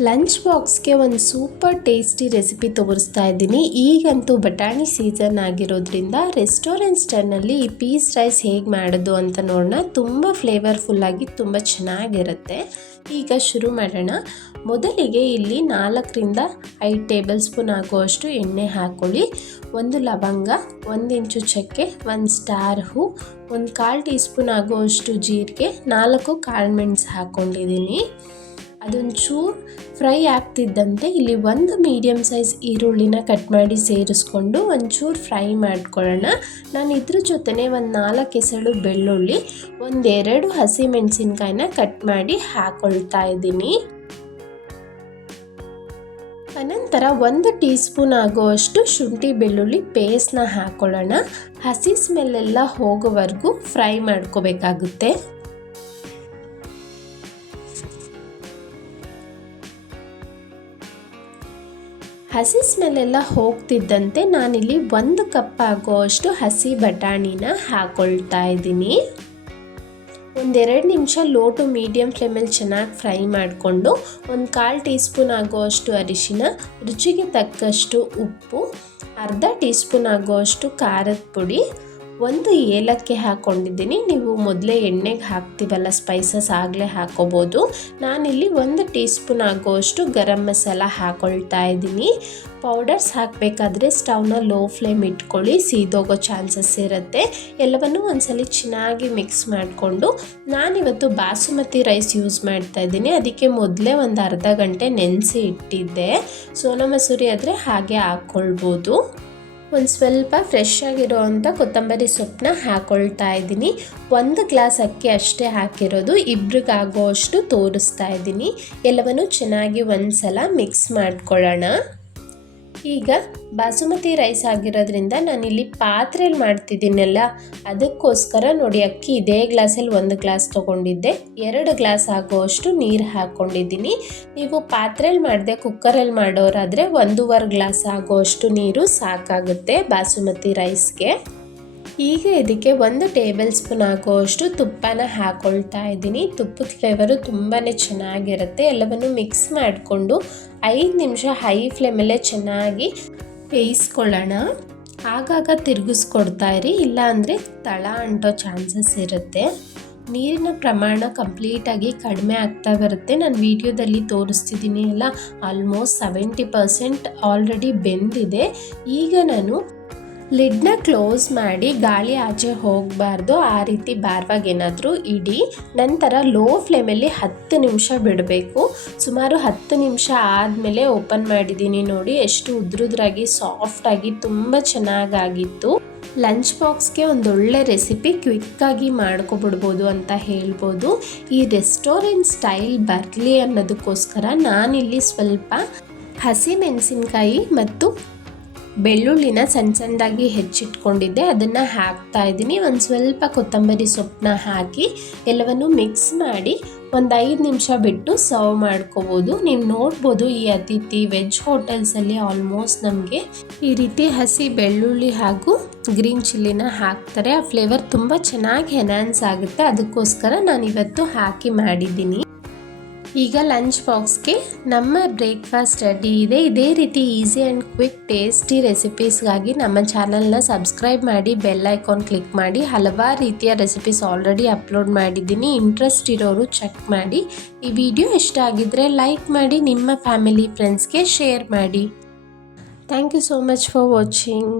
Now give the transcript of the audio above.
Lunch ಬಾಕ್ಸ್ಗೆ ಒಂದು super tasty recipe ತೋರಿಸ್ತಾ ಇದ್ದೀನಿ. ಈಗಂತೂ ಬಟಾಣಿ ಸೀಸನ್ ಆಗಿರೋದ್ರಿಂದ ರೆಸ್ಟೋರೆಂಟ್ ಸ್ಟೈಲ್ನಲ್ಲಿ ಈ ಪೀಸ್ ರೈಸ್ ಹೇಗೆ ಮಾಡೋದು ಅಂತ ನೋಡೋಣ ತುಂಬ ಫ್ಲೇವರ್ಫುಲ್ಲಾಗಿ ತುಂಬ ಚೆನ್ನಾಗಿರುತ್ತೆ. ಈಗ ಶುರು ಮಾಡೋಣ. ಮೊದಲಿಗೆ ಇಲ್ಲಿ ನಾಲ್ಕರಿಂದ ಐದು ಟೇಬಲ್ ಸ್ಪೂನ್ ಆಗುವಷ್ಟು ಎಣ್ಣೆ ಹಾಕ್ಕೊಳ್ಳಿ ಒಂದು ಲವಂಗ, ಒಂದು ಇಂಚು ಚಕ್ಕೆ, ಒಂದು ಸ್ಟಾರ್ ಹೂ, ಒಂದು ಕಾಲು ಟೀ ಸ್ಪೂನ್ ಆಗುವಷ್ಟು ಜೀರಿಗೆ, ನಾಲ್ಕು ಕಾಳು ಮೆಣಸು ಹಾಕ್ಕೊಂಡಿದ್ದೀನಿ ಅದೊಂಚೂರು ಫ್ರೈ ಆಗ್ತಿದ್ದಂತೆ ಇಲ್ಲಿ ಒಂದು ಮೀಡಿಯಮ್ ಸೈಜ್ ಈರುಳ್ಳಿನ ಕಟ್ ಮಾಡಿ ಸೇರಿಸ್ಕೊಂಡು ಒಂಚೂರು ಫ್ರೈ ಮಾಡ್ಕೊಳ್ಳೋಣ. ನಾನು ಇದ್ರ ಜೊತೆನೇ ಒಂದು ನಾಲ್ಕು ಎಸಳು ಬೆಳ್ಳುಳ್ಳಿ ಒಂದೆರಡು ಹಸಿ ಮೆಣಸಿನ್ಕಾಯಿನ ಕಟ್ ಮಾಡಿ ಹಾಕ್ಕೊಳ್ತಾ ಇದ್ದೀನಿ. ಅನಂತರ ಒಂದು ಟೀ ಸ್ಪೂನ್ ಆಗುವಷ್ಟು ಶುಂಠಿ ಬೆಳ್ಳುಳ್ಳಿ ಪೇಸ್ಟ್ನ ಹಾಕೊಳ್ಳೋಣ. ಹಸಿ ಸ್ಮೆಲ್ಲೆಲ್ಲ ಹೋಗೋವರೆಗೂ ಫ್ರೈ ಮಾಡ್ಕೋಬೇಕಾಗುತ್ತೆ. ಹಸಿ ಸ್ಮೆಲ್ಲೆಲ್ಲ ಹೋಗ್ತಿದ್ದಂತೆ ನಾನಿಲ್ಲಿ ಒಂದು ಕಪ್ ಆಗುವಷ್ಟು ಹಸಿ ಬಟಾಣಿನ ಹಾಕೊಳ್ತಾ ಇದ್ದೀನಿ. ಒಂದೆರಡು ನಿಮಿಷ ಲೋ ಟು ಮೀಡಿಯಮ್ ಫ್ಲೇಮಲ್ಲಿ ಚೆನ್ನಾಗಿ ಫ್ರೈ ಮಾಡಿಕೊಂಡು ಒಂದು ಕಾಲು ಟೀ ಸ್ಪೂನ್ ಆಗುವಷ್ಟು ಅರಿಶಿನ, ರುಚಿಗೆ ತಕ್ಕಷ್ಟು ಉಪ್ಪು, ಅರ್ಧ ಟೀ ಸ್ಪೂನ್ ಆಗುವಷ್ಟು ಖಾರದ ಪುಡಿ ಒಂದು ಏಲಕ್ಕಿ ಹಾಕ್ಕೊಂಡಿದ್ದೀನಿ ನೀವು ಮೊದಲೇ ಎಣ್ಣೆಗೆ ಹಾಕ್ತೀವಲ್ಲ ಸ್ಪೈಸಸ್ ಆಗಲೇ ಹಾಕೋಬೋದು. ನಾನಿಲ್ಲಿ ಒಂದು ಟೀ ಸ್ಪೂನ್ ಆಗೋಷ್ಟು ಗರಂ ಮಸಾಲ ಹಾಕ್ಕೊಳ್ತಾ ಇದ್ದೀನಿ. ಪೌಡರ್ಸ್ ಹಾಕಬೇಕಾದ್ರೆ ಸ್ಟವ್ನ ಲೋ ಫ್ಲೇಮ್ ಇಟ್ಕೊಳ್ಳಿ, ಸೀದೋಗೋ ಚಾನ್ಸಸ್ ಇರುತ್ತೆ. ಎಲ್ಲವನ್ನೂ ಒಂದ್ಸಲಿ ಚೆನ್ನಾಗಿ ಮಿಕ್ಸ್ ಮಾಡಿಕೊಂಡು, ನಾನಿವತ್ತು ಬಾಸುಮತಿ ರೈಸ್ ಯೂಸ್ ಮಾಡ್ತಾ ಇದ್ದೀನಿ. ಅದಕ್ಕೆ ಮೊದಲೇ ಒಂದು ಅರ್ಧ ಗಂಟೆ ನೆನೆಸಿ ಇಟ್ಟಿದ್ದೆ. ಸೋನಾ ಮಸೂರಿ ಆದರೆ ಹಾಗೆ ಹಾಕ್ಕೊಳ್ಬೋದು ಒಂದು ಸ್ವಲ್ಪ ಫ್ರೆಶ್ ಆಗಿರೋ ಅಂಥ ಕೊತ್ತಂಬರಿ ಸೊಪ್ಪನ್ನ ಹಾಕೊಳ್ತಾ ಇದ್ದೀನಿ. ಒಂದು ಗ್ಲಾಸ್ ಅಕ್ಕಿ ಅಷ್ಟೇ ಹಾಕಿರೋದು. ಇಬ್ರಿಗಾಗೋ ಅಷ್ಟು ತೋರಿಸ್ತಾ ಇದ್ದೀನಿ. ಎಲ್ಲವನ್ನು ಚೆನ್ನಾಗಿ ಒಂದು ಸಲ ಮಿಕ್ಸ್ ಮಾಡ್ಕೊಳ್ಳೋಣ. ಈಗ ಬಾಸುಮತಿ ರೈಸ್ ಆಗಿರೋದ್ರಿಂದ ನಾನಿಲ್ಲಿ ಪಾತ್ರೆಯಲ್ಲಿ ಮಾಡ್ತಿದ್ದೀನಲ್ಲ, ಅದಕ್ಕೋಸ್ಕರ ನೋಡಿ ಅಕ್ಕಿ ಇದೇ ಗ್ಲಾಸಲ್ಲಿ ಒಂದು ಗ್ಲಾಸ್ ತೊಗೊಂಡಿದ್ದೆ. ಎರಡು ಗ್ಲಾಸ್ ಆಗುವಷ್ಟು ನೀರು ಹಾಕ್ಕೊಂಡಿದ್ದೀನಿ ನೀವು ಪಾತ್ರೆಯಲ್ಲಿ ಮಾಡಿದೆ ಕುಕ್ಕರಲ್ಲಿ ಮಾಡೋರಾದರೆ ಒಂದೂವರೆ ಗ್ಲಾಸ್ ಆಗುವಷ್ಟು ನೀರು ಸಾಕಾಗುತ್ತೆ ಬಾಸುಮತಿ ರೈಸ್ಗೆ. ಈಗ ಇದಕ್ಕೆ ಒಂದು ಟೇಬಲ್ ಸ್ಪೂನ್ ಹಾಕುವಷ್ಟು ತುಪ್ಪನ ಹಾಕೊಳ್ತಾ ಇದ್ದೀನಿ. ತುಪ್ಪದ ಫ್ಲೇವರು ತುಂಬಾ ಚೆನ್ನಾಗಿರುತ್ತೆ. ಎಲ್ಲವನ್ನು ಮಿಕ್ಸ್ ಮಾಡಿಕೊಂಡು ಐದು ನಿಮಿಷ ಹೈ ಫ್ಲೇಮಲ್ಲೇ ಚೆನ್ನಾಗಿ ಬೇಯಿಸ್ಕೊಳ್ಳೋಣ. ಆಗಾಗ ತಿರುಗಿಸ್ಕೊಡ್ತಾ ಇರಿ. ಇಲ್ಲಾಂದರೆ ತಳ ಅಂಟೋ ಚಾನ್ಸಸ್ ಇರುತ್ತೆ. ನೀರಿನ ಪ್ರಮಾಣ ಕಂಪ್ಲೀಟಾಗಿ ಕಡಿಮೆ ಆಗ್ತಾ ಬರುತ್ತೆ. ನಾನು ವಿಡಿಯೋದಲ್ಲಿ ತೋರಿಸ್ತಿದ್ದೀನಿ ಎಲ್ಲ ಆಲ್ಮೋಸ್ಟ್ ಸೆವೆಂಟಿ ಪರ್ಸೆಂಟ್ ಆಲ್ರೆಡಿ ಬೆಂದಿದೆ. ಈಗ ನಾನು ಲಿಡ್ನ ಕ್ಲೋಸ್ ಮಾಡಿ ಗಾಳಿ ಆಚೆ ಹೋಗಬಾರ್ದು. ಆ ರೀತಿ ಬಾರ್ವಾಗಿ ಏನಾದರೂ ಇಡಿ. ನಂತರ ಲೋ ಫ್ಲೇಮಲ್ಲಿ ಹತ್ತು ನಿಮಿಷ ಬಿಡಬೇಕು. ಸುಮಾರು ಹತ್ತು ನಿಮಿಷ ಆದಮೇಲೆ ಓಪನ್ ಮಾಡಿದ್ದೀನಿ ನೋಡಿ. ಎಷ್ಟು ಉದ್ರುದ್ರಾಗಿ ಸಾಫ್ಟಾಗಿ ತುಂಬ ಚೆನ್ನಾಗಾಗಿತ್ತು. ಲಂಚ್ ಬಾಕ್ಸ್ಗೆ ಒಂದೊಳ್ಳೆ ರೆಸಿಪಿ ಕ್ವಿಕ್ಕಾಗಿ ಮಾಡ್ಕೊಬಿಡ್ಬೋದು ಅಂತ ಹೇಳ್ಬೋದು. ಈ ರೆಸ್ಟೋರೆಂಟ್ ಸ್ಟೈಲ್ ಬರಲಿ ಅನ್ನೋದಕ್ಕೋಸ್ಕರ ನಾನಿಲ್ಲಿ ಸ್ವಲ್ಪ ಹಸಿ ಮೆಣಸಿನ್ಕಾಯಿ ಮತ್ತು ಬೆಳ್ಳುಳ್ಳಿನ ಸಣ್ಣ ಸಣ್ಣದಾಗಿ ಹೆಚ್ಚಿಟ್ಕೊಂಡಿದ್ದೆ, ಅದನ್ನು ಹಾಕ್ತಾ ಇದ್ದೀನಿ. ಒಂದು ಸ್ವಲ್ಪ ಕೊತ್ತಂಬರಿ ಸೊಪ್ಪನ್ನ ಹಾಕಿ ಎಲ್ಲವನ್ನು ಮಿಕ್ಸ್ ಮಾಡಿ ಒಂದು ಐದು ನಿಮಿಷ ಬಿಟ್ಟು ಸರ್ವ್ ಮಾಡ್ಕೋಬೋದು. ನೀವು ನೋಡ್ಬೋದು ಈ ಅತಿಥಿ ವೆಜ್ ಹೋಟೆಲ್ಸಲ್ಲಿ ಆಲ್ಮೋಸ್ಟ್ ನಮಗೆ ಈ ರೀತಿ ಹಸಿ ಬೆಳ್ಳುಳ್ಳಿ ಹಾಗೂ ಗ್ರೀನ್ ಚಿಲ್ಲಿನ ಹಾಕ್ತಾರೆ. ಆ ಫ್ಲೇವರ್ ತುಂಬ ಚೆನ್ನಾಗಿ ಎನ್ಹಾನ್ಸ್ ಆಗುತ್ತೆ. ಅದಕ್ಕೋಸ್ಕರ ನಾನು ಇವತ್ತು ಹಾಕಿ ಮಾಡಿದ್ದೀನಿ. ಈಗ ಲಂಚ್ ಬಾಕ್ಸ್ಗೆ ನಮ್ಮ ಬ್ರೇಕ್ಫಾಸ್ಟ್ ರೆಡಿ ಇದೆ. ಇದೇ ರೀತಿ ಈಸಿ ಆ್ಯಂಡ್ ಕ್ವಿಕ್ ಟೇಸ್ಟಿ ರೆಸಿಪೀಸ್ಗಾಗಿ ನಮ್ಮ ಚಾನಲ್ನ ಸಬ್ಸ್ಕ್ರೈಬ್ ಮಾಡಿ ಬೆಲ್ ಐಕಾನ್ ಕ್ಲಿಕ್ ಮಾಡಿ. ಹಲವಾರು ರೀತಿಯ ರೆಸಿಪೀಸ್ ಆಲ್ರೆಡಿ ಅಪ್ಲೋಡ್ ಮಾಡಿದ್ದೀನಿ. ಇಂಟ್ರೆಸ್ಟ್ ಇರೋರು ಚೆಕ್ ಮಾಡಿ. ಈ ವಿಡಿಯೋ ಇಷ್ಟ ಆಗಿದ್ದರೆ ಲೈಕ್ ಮಾಡಿ, ನಿಮ್ಮ ಫ್ಯಾಮಿಲಿ ಫ್ರೆಂಡ್ಸ್ಗೆ ಶೇರ್ ಮಾಡಿ. Thank you so much for watching